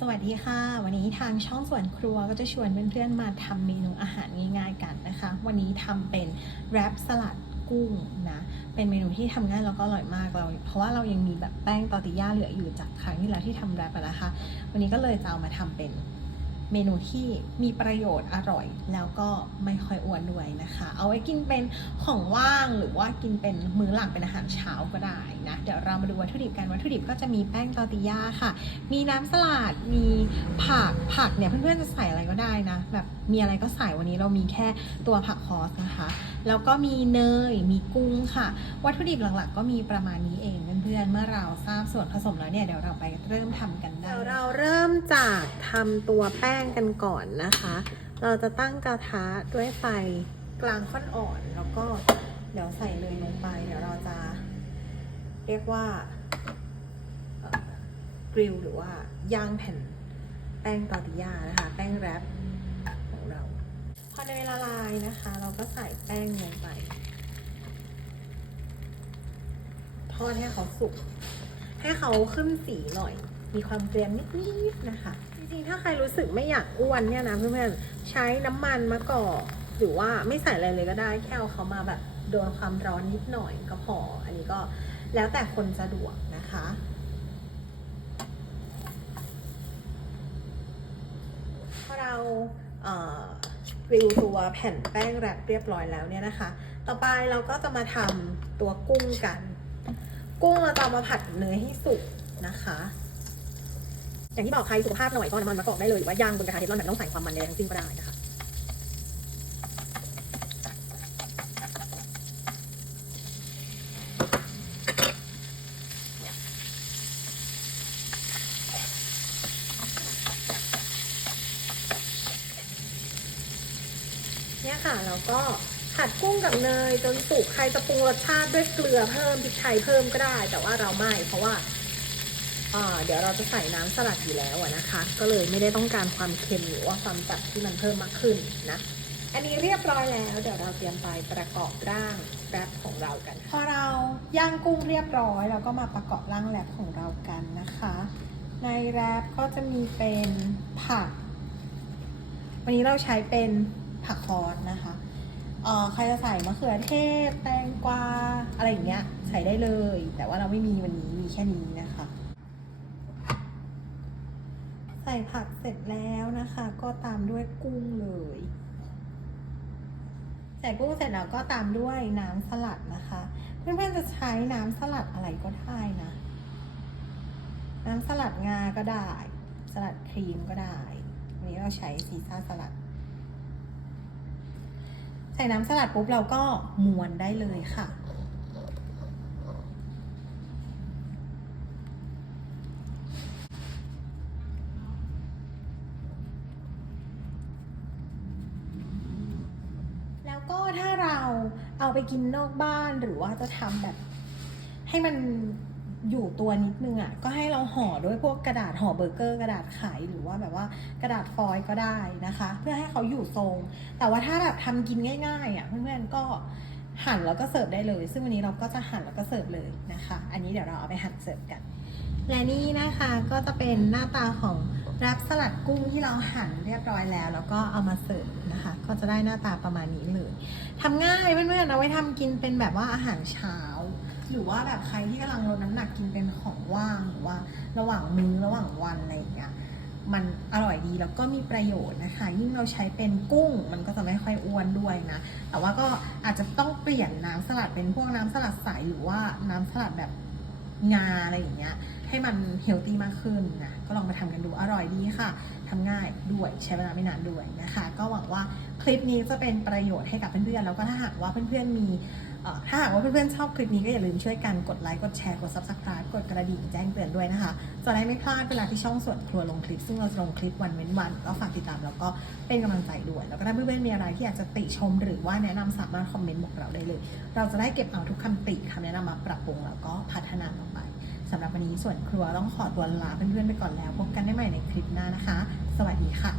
สวัสดีค่ะ วันนี้ทางช่องสวนครัวก็จะชวนเพื่อนๆมาทำเมนูอาหารง่ายๆกันนะคะ วันนี้ทำเป็นแรปสลัดกุ้งนะเป็นเมนูที่ทำง่ายแล้วก็อร่อยมากเรา เพราะว่าเรายังมีแบบแป้งตอติย่าเหลืออยู่จากครั้งที่แล้วที่ทำแรปนะคะ วันนี้ก็เลยจะเอามาทำเป็น เมนูที่มีประโยชน์อร่อย แล้วก็ไม่ค่อยอ้วนด้วยนะคะ เอาไว้กินเป็นของว่างหรือว่ากินเป็นมื้อหลังเป็นอาหารเช้าก็ได้นะเดี๋ยวเรามาดูวัตถุดิบกันวัตถุดิบก็จะมีแป้งตอร์ติย่าค่ะ มีน้ำสลัดมีผักผักเนี่ยเพื่อนๆจะใส่อะไรก็ได้นะแบบมีอะไรก็ใส่วันนี้เรามีแค่ตัวผักคอสนะคะแล้วก็มีเนย มีกุ้งค่ะ วัตถุดิบหลักๆ ก็มีประมาณนี้เองเพื่อนๆเมื่อเราทราบส่วนผสมแล้วเนี่ยเดี๋ยวเราไปเริ่มทำกันได้เดี๋ยวเราเริ่ม จากทำตัวแป้งกันก่อนนะคะ เราจะตั้งกระทะด้วยไฟกลางค่อนอ่อน แล้วก็เดี๋ยวใส่เนยลงไป เดี๋ยวเราจะเรียกว่ากริลหรือว่าย่างแผ่นแป้งตอร์ติย่านะคะ แป้งแรปของเรา พอเนยละลายนะคะ เราก็ใส่แป้งลงไปทอดให้เขาสุก ให้เขาขึ้นสีหน่อย มีความเกรียมนิดๆนะคะ จริงๆ ถ้าใครรู้สึกไม่อยากอ้วนเนี่ยนะเพื่อนๆ ใช้น้ำมันมะกอกหรือว่าไม่ใส่อะไรเลยก็ได้ แค่เอาเขามาแบบโดนความร้อนนิดหน่อยก็พอ อันนี้ก็แล้วแต่คนสะดวกนะคะพอเราเอ่อกริลตัวแผ่นแป้งแรปเรียบร้อยแล้วเนี่ยนะคะ ต่อไปเราก็จะมาทำตัวกุ้งกัน กุ้งเราจะเอามาผัดเนยให้สุกนะคะ อย่างที่บอกใครสุขภาพหน่อยก็น้ำมันมะกอกได้เลยหรือว่าย่างบนกระทะเทฟลอนแบบไม่ต้องใส่ความมันใดๆทั้งสิ้นก็ได้นะคะเนี่ยค่ะแล้วก็ผัดกุ้งกับเนยจนสุกใครจะปรุงรสชาติด้วยเกลือเพิ่มพริกไทยเพิ่มก็ได้ แต่ว่าเราไม่เพราะว่าอ่า เดี๋ยวเราจะใส่น้ำสลัดอยู่แล้วนะคะ ก็เลยไม่ได้ต้องการความเค็มหรือว่าความจัดที่มันเพิ่มมากขึ้นนะ อันนี้เรียบร้อยแล้ว เดี๋ยวเราเตรียมไปประกอบร่างแรปของเรากัน พอเราย่างกุ้งเรียบร้อย เราก็มาประกอบร่างแรปของเรากันนะคะ ในแรปก็จะมีเป็นผัก วันนี้เราใช้เป็นผักคอสนะคะเอ่อใครจะใส่มะเขือเทศ แตงกวา อะไรอย่างเงี้ย ใส่ได้เลย แต่ว่าเราไม่มีวันนี้ มีแค่นี้นะคะ ส่ผักเสร็จแล้วนะคะ ก็ตามด้วยกุ้งเลย ใส่กุ้งเสร็จแล้วก็ตามด้วยน้ำสลัดนะคะ เพื่อนๆจะใช้น้ำสลัดอะไรก็ได้นะ น้ำสลัดงาก็ได้ สลัดครีมก็ได้วันนี้เราใช้ซีซ่าสลัด ใส่น้ำสลัดปุ๊บเราก็ม้วนได้เลยค่ะ ก็ถ้าเราเอาไปกินนอกบ้านหรือว่าจะทำแบบ ให้มันอยู่ตัวนิดนึงอะก็ให้เราห่อด้วยพวกกระดาษห่อเบอร์เกอร์ กระดาษไขหรือว่าแบบว่ากระดาษฟอยล์ก็ได้นะคะ เพื่อให้เขาอยู่ทรง แต่ว่าถ้าแบบทำกินง่ายๆอะเพื่อนๆก็หั่นแล้วก็เสิร์ฟได้เลย ซึ่งวันนี้เราก็จะหั่นแล้วก็เสิร์ฟเลยนะคะ อันนี้เดี๋ยวเราเอาไปหั่นเสิร์ฟกัน และนี่นะคะก็จะเป็นหน้าตาของ รับสลัดกุ้งที่เราหั่นเรียบร้อยแล้ว แล้วก็เอามาเสิร์ฟนะคะ ก็จะได้หน้าตาประมาณนี้เลยทำง่ายเพื่อนๆเอาไว้ทำกินเป็นแบบว่าอาหารเช้า หรือว่าแบบใครที่กำลังลดน้ำหนักกินเป็นของว่างหรือว่าระหว่างมื้อระหว่างวันอะไรอย่างเงี้ยมันอร่อยดีแล้วก็มีประโยชน์นะคะ ยิ่งเราใช้เป็นกุ้งมันก็จะไม่ค่อยอ้วนด้วยนะ แต่ว่าก็อาจจะต้องเปลี่ยนน้ำสลัดเป็นพวกน้ำสลัดใสหรือว่าน้ำสลัดแบบงาอะไรอย่างเงี้ย ให้มันเฮลตี้มากขึ้นนะก็ลองมาทำกันดูอร่อยดีค่ะทำง่ายด้วยใช้เวลาไม่นานด้วยนะคะ ก็หวังว่าคลิปนี้จะเป็นประโยชน์ให้กับเพื่อนๆแล้วก็ถ้าหากว่าเพื่อนๆมีถ้าหากว่าเพื่อนๆชอบคลิปนี้ก็อย่าลืมช่วยกันกดไลค์กดแชร์กด subscribe กดกระดิ่งแจ้งเตือนด้วยนะคะ จะได้ไม่พลาดเวลาที่ช่องส่วนครัวลงคลิป ซึ่งเราจะลงคลิปวันเว้นวันก็ฝากติดตามแล้วก็เป็นกำลังใจด้วย แล้วก็ถ้าเพื่อนๆมีอะไรที่อยากจะติชม หรือว่าแนะนำสามารถคอมเมนต์บอกเราได้เลย เราจะได้เก็บเอาทุกคำติคำแนะนำมาปรับปรุงแล้วก็พัฒนาต่อไป สำหรับวันนี้ส่วนครัวต้องขอตัวลาเพื่อนๆไปก่อนแล้ว พบกันได้ใหม่ในคลิปหน้านะคะ สวัสดีค่ะ